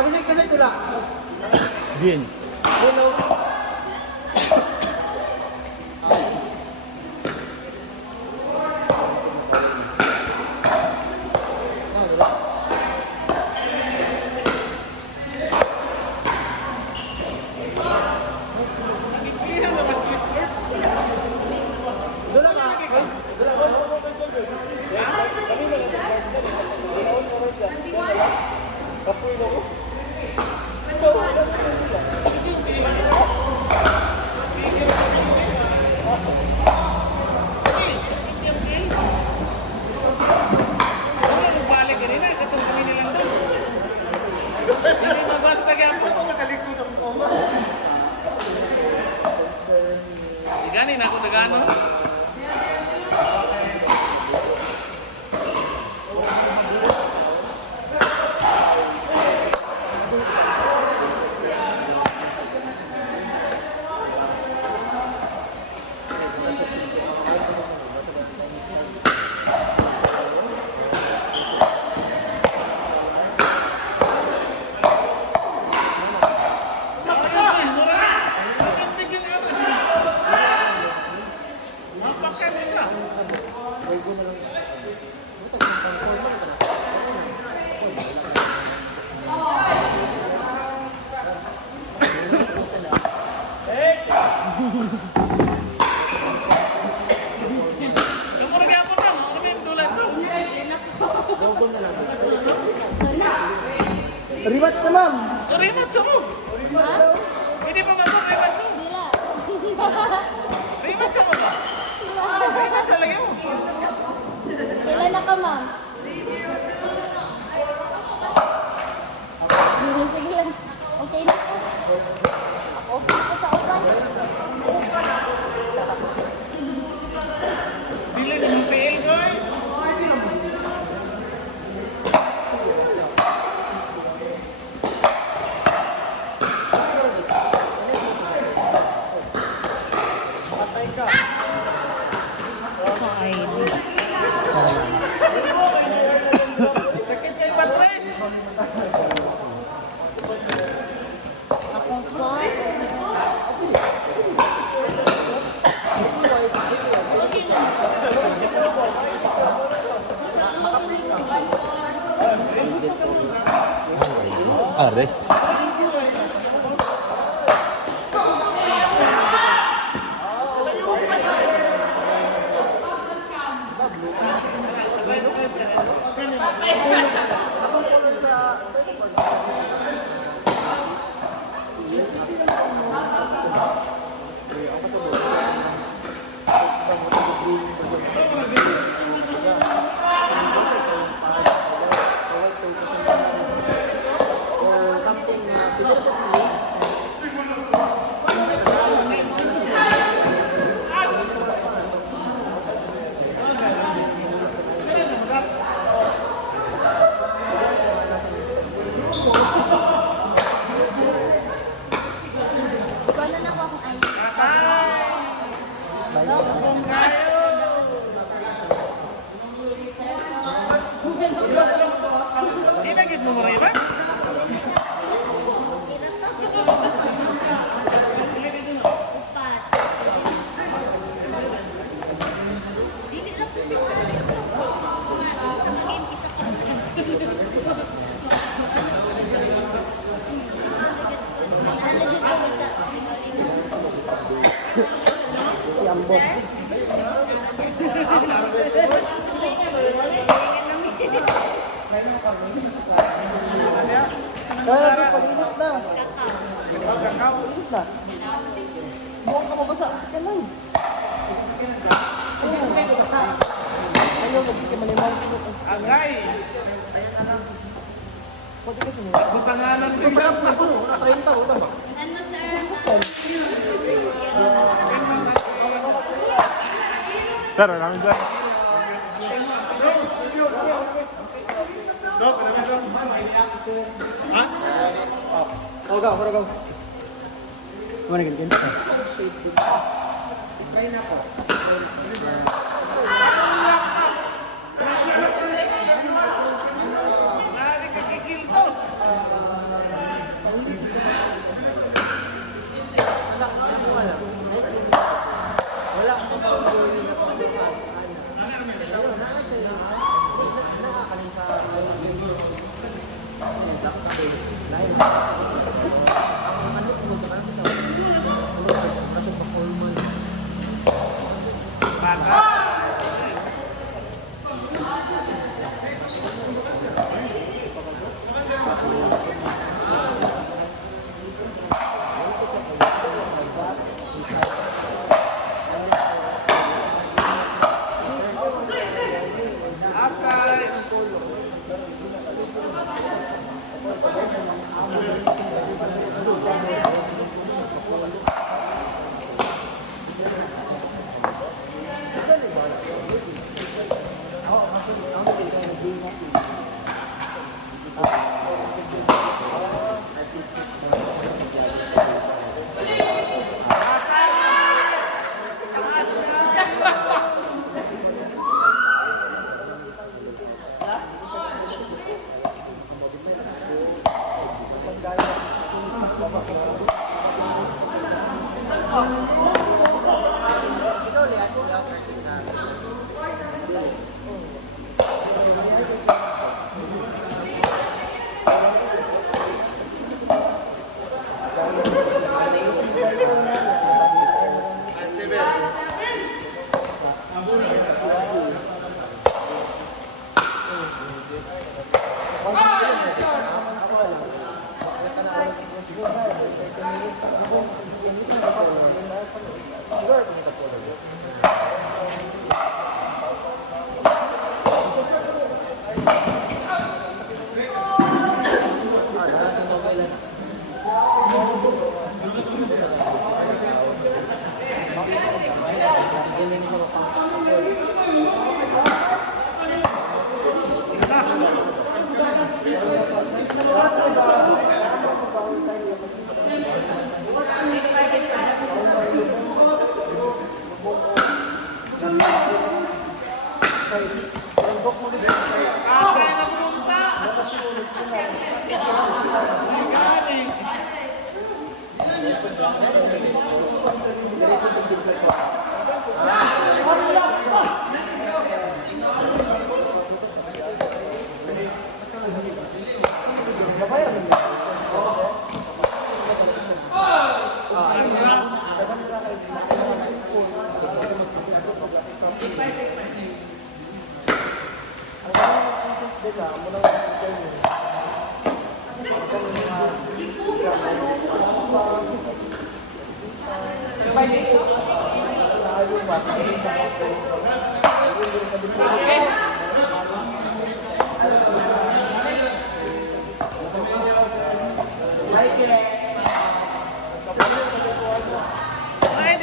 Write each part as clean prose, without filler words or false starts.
Kasi ito lang. Bien. Hello. Gani na ako nagano. Rematch na ma'am. Rematch ako. Pwede pa ba ito? Rematch ako. Rematch ako ba? Rematch talaga mo. Kailan na ka, ma'am? Sige lang. Okay na po. Okay po sa upan. Dili ng PL ko eh. Sakit kay Patres. Ako po. Are. Inagid mo rin ba? Yambo. Kaya pag-inis na. Pag-inis na. Buong ka mabasa sa kanan. Ayaw, magiging malimaw. Agay! Pwede ka sumunod. Butanganan din Pag ka. ako, 30, utang ba? Ano, sir? Sir, maraming sir. Dok, ano ba? Ha? Go, go. Mana ganyan? Try na po. Nari ka kikil to.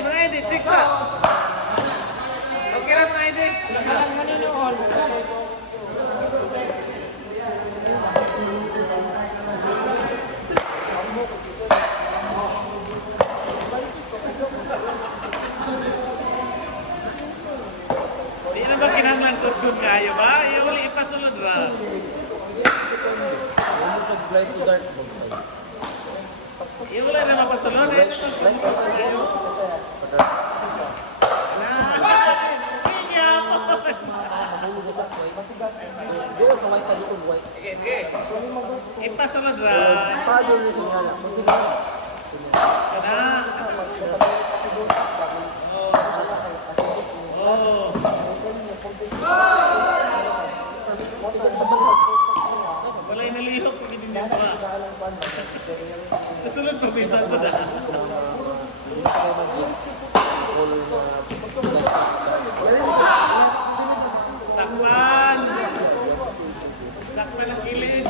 Mga ID, check ka. Okay ra mga ID. Di na ba kinahanglan kusgon kayo ba? Iya uli ipasulod ra. Iya wala na mapasulod. Ipasulod ra. Kada. Walay nalihok pag hindi mo ba. Nasulod pa pinta ko na. Takpan! Takpan ang kilid.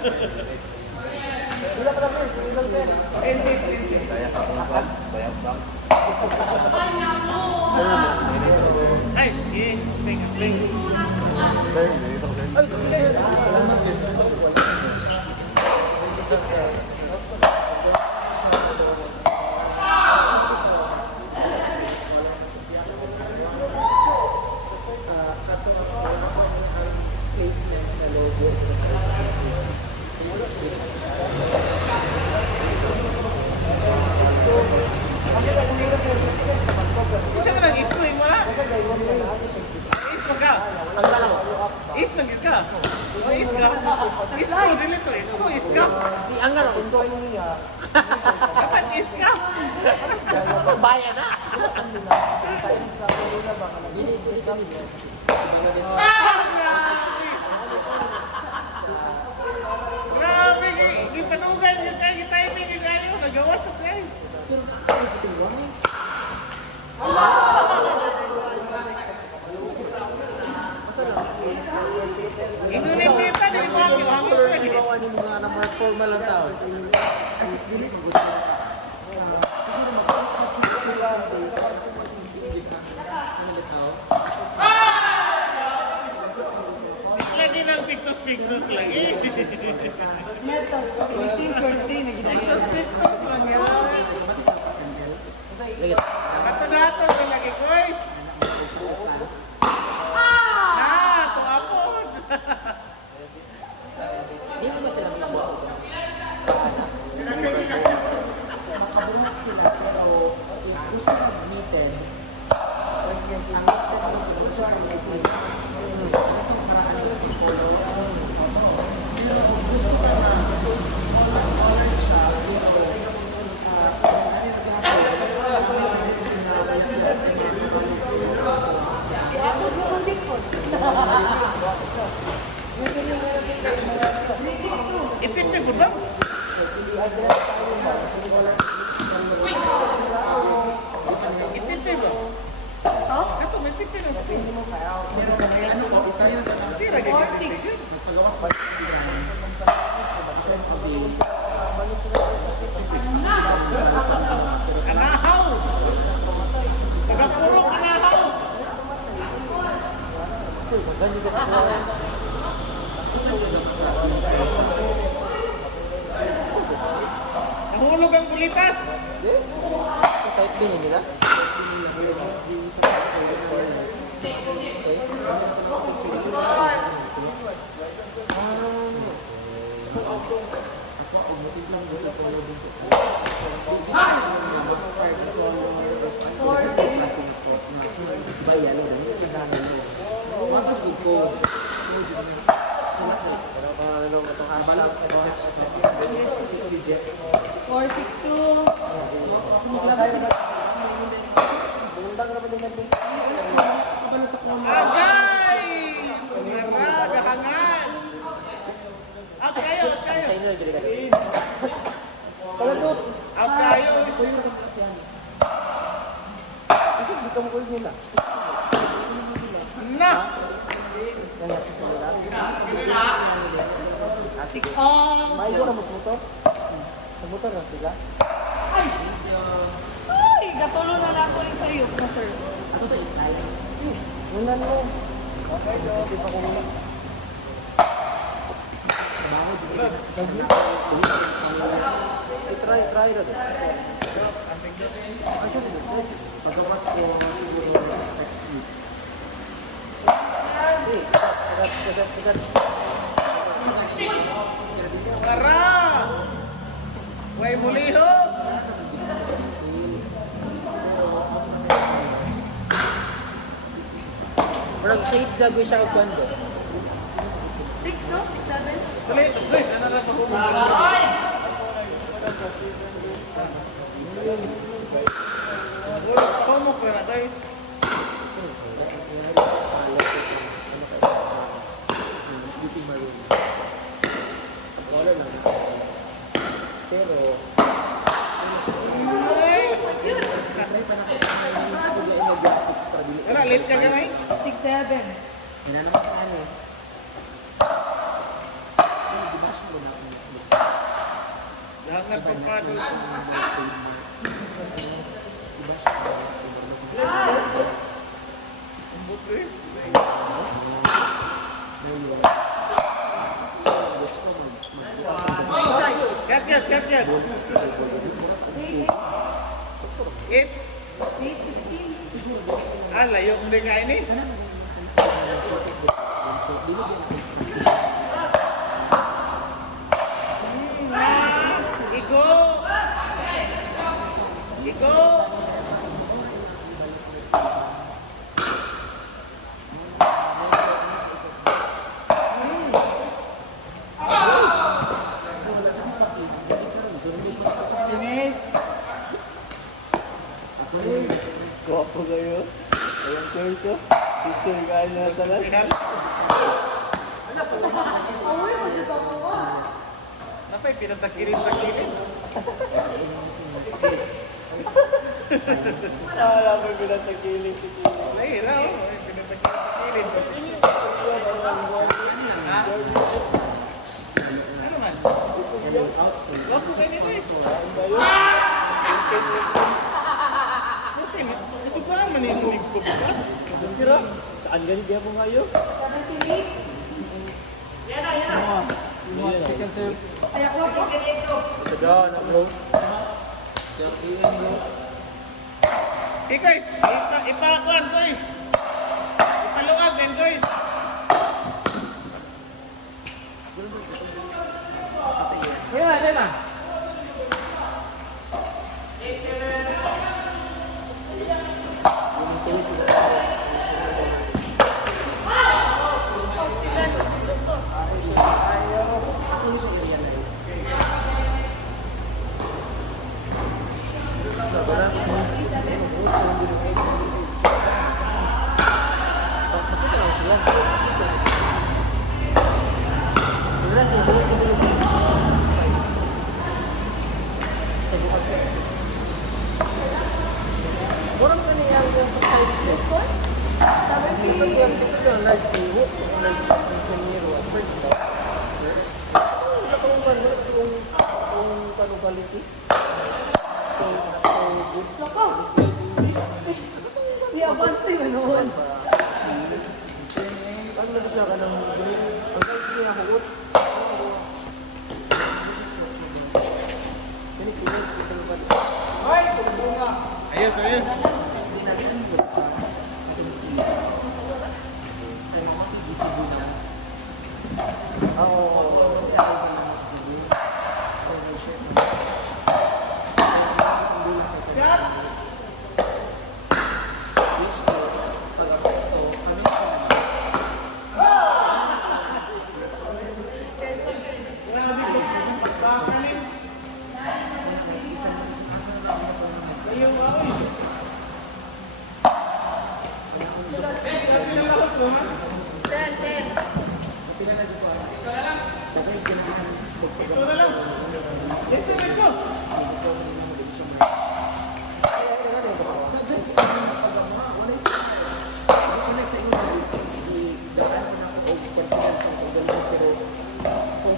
Wala pa tapos, wala pa yan. Ay, eh, ting. Ay, salamat. Placement sa logo. Isa ka nag-isling mo na? Is mo ka? Is mo ka? Is ka? Is ko, dili to. Is ko, is ka? Ang nga lang, gusto ko yung niya. Dapat is ka? Bayan na! Sa kanila ba? Bili kami. Grabe! Ipanugan yun tayo, timing yun tayo. Nagawa sa tayo. Inulit dito, di ba? Iwangan ko lagi. Gawa ni mga number 4 malang tao. Kasi dili magod sila. Lagi ng pictus-pictus lagi. Pictus-pictus lang yan. Kato-dato ko lagi, guys. Ito apod. Dili ba sila magbuhat? Makabuhat sila pero gusto mag-meeted. Ang meeted kasi itong paraan ng follow. Pero gusto ka na honored siya. Iabot mo ang dikot. Itindi ko ba? Itindi ba? Ito, may tindi na. Tira ganyan. Anahaw! Taga-purok anahaw! Nahulog ang bulitas! Type din nila? Agay! Ngara, gahangan! Out kayo, out kayo! Out kayo! Hindi ka mo kulit nila. Na! May ko na motor? Motor na sila? Ay, gatulo na lang ko rin sa iyo, sir. Unan mo. Hindi pa ko muna. Try na to. Pagkapas ko siguro sa text me. Ngara! Huwag muliho! Parang shade gagawin siya kag kondo. 6, no? 6, 7? Sulit, guys, ano na pa Kumok na na, guys. Wala na. Pero Ano, late ka gamay? 6, 7. Hindi na naman sa ano eh. Dimash mo na. Jangan pagpadol. Ambot Chris. Cat. 8. 8-16. Ah, layo kung di kain eh. Igo! Guwapo kayo. Ayang kurso. Teacher kayo na talas. Sihan. Away mo dito ako ba? Napay pinatakirin. Wala mo pinatakiling. Lahira oh. Pinatakirin. Ano man? Lopo kayo nito eh. Nasubukan man yung lumig ko ba? Pero, saan ganit kaya mo ngayon? 78. Second serve. Ay, ako po. Okay guys, ipakuan guys. Ipaluwag din guys. Dema. Orang kan yang size this one. Ito yung large iwo. Large ingeniero at first. Wala kong quality. So good. Loko. Di abante mo noon. Ano na siya ka ng green? Ang size niya hugot. Kini kilos kita ba? Ay, bunga. Ayos.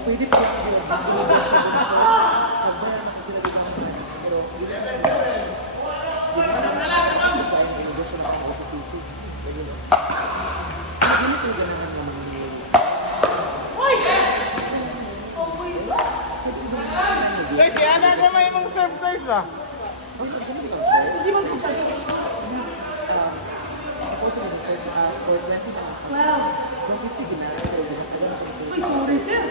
Pwede po Guys, si Ana ka may mong surprise ba? Sige mo kung tayo. 12. Uy, sorry sir.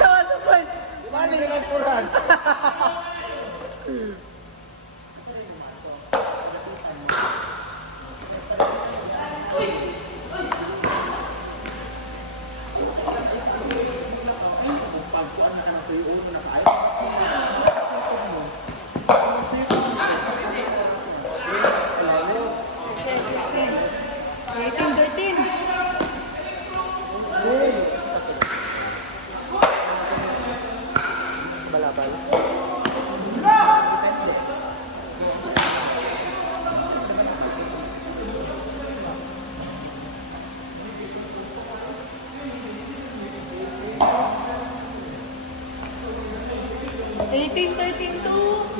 Tawa na boy! Mali! Balabal. Eighteen, 13, 2.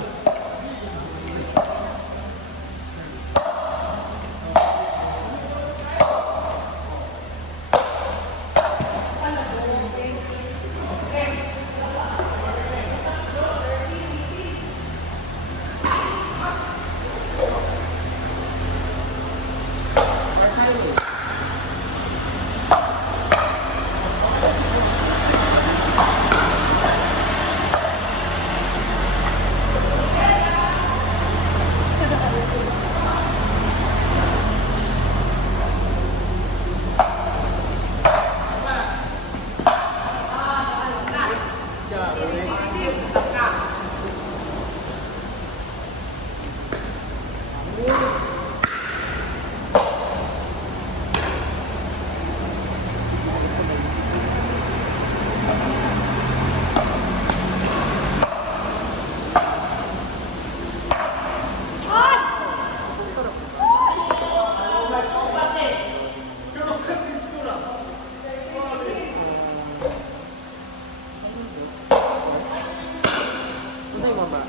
Unsay mo ba?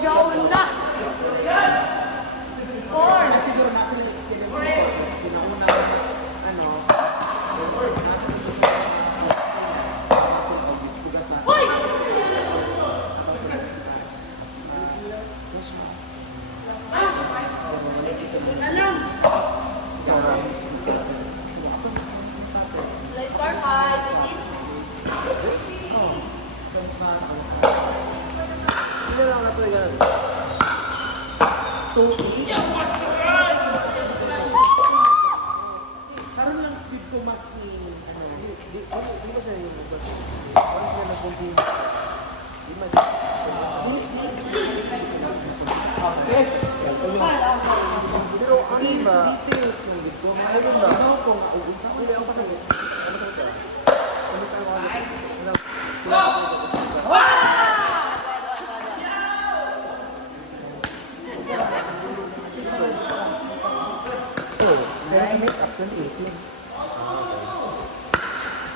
Gawin na. Four. Siguro na sila yung experience mo. Pinauna ano, Uy! Alam. Life bar 5, 18. Hindi lang na ito yan. Karon lang big ko mas ni ano Di ba siya yung nagpunta? Parang siya nagpunta. Di ba siya? Pero ano ba? details ng big ko. Ano ba? Ano ko nga unsa man Hindi ako pasang. Ano sa ito? Ano sa ako? There is makeup 2018.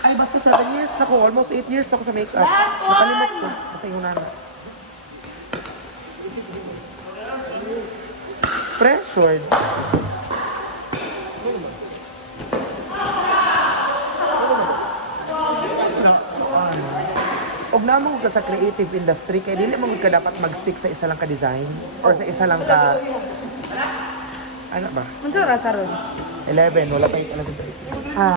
ay basta 7 years na ko, almost 8 years na ko sa makeup. Last one! Nakalimot ko kasi yung nana. Pressured. Og namo ka sa creative industry kay dili mo ka dapat mag-stick sa isa lang ka design or sa isa lang ka ano ba? Unsa ra sa ron? 11 wala pa 11 to 18.